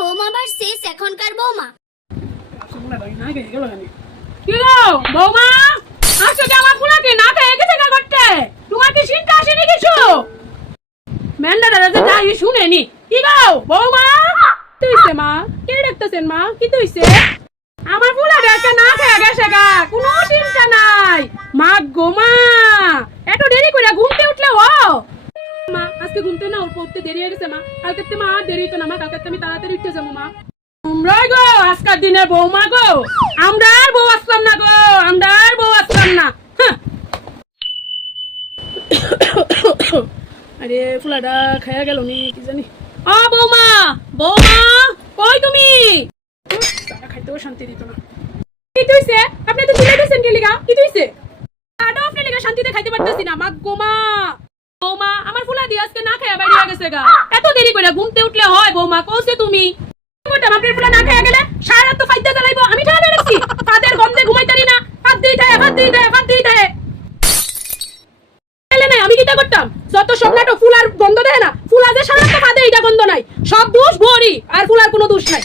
বৌমা আবার শেষ এখনকার বৌমা। কি গো বৌমা, আজকে যে আমার ফুলাকে না খেয়ে গেছে না করতে, তোমার কি চিন্তা আসেনি কিছু? মেন্ডাটা রাজা যাই শুনেনি। কি গো বৌমা, কি হইছে মা? কে ডাকতেছেন মা? কি হইছে? আমার ফুলাকে আজকে না খেয়ে গেছে গা, কোনো চিন্তা নাই। মা গো মা, এত দেরি করে ঘুমতে উঠলে ও মা, আজকে ঘুমতে না উঠতে দেরি হয়ে গেছে মা। কালকে মা দেরি হইতো না মা, কালকে আমি তাড়াতাড়ি উঠতে যাবো মা। তোমরা গো আজকের দিনে বৌমা গো, আমরা আর বউ আসলাম না গো, আমরা আর বউ আসলাম না। আরে ফুলাটা খায়া গেল নি কি জানি। ও বৌমা, বৌমা কই তুমি? তারা খাইতেও শান্তি দিত না। কি হইছে? আপনি তো তুলে দিয়েছেন কি লিগা? কি হইছে? আডো আপনি লিগা শান্তিতে খাইতে পারতেছি না মা গো মা। বৌমা আমার ফুলা দিয়ে আজকে না খায়া বাইরে হয়ে গেছে গা। এত দেরি করে ঘুমতে উঠলে হয় বৌমা? কইছে তুমি আপনার ফুলা না খেয়ে গেলে সারা রাত তো ফাইতে জ্বালাইবো। আমি ঠান্ডা রাখছি, ফাদের গন্ধে ঘুমাইতারি না। ফাদ দিয়ে দেয়, ফাদ দিয়ে দেয়, ফাদ দিয়ে দেয়। আমি কিটা করতাম? যত সব নাটক ফুলার গন্ধ দেয় না, ফুলা যে সারা রাত ফাদে এটা গন্ধ নাই, সব দোষ ভরি আর ফুলার কোনো দোষ নাই।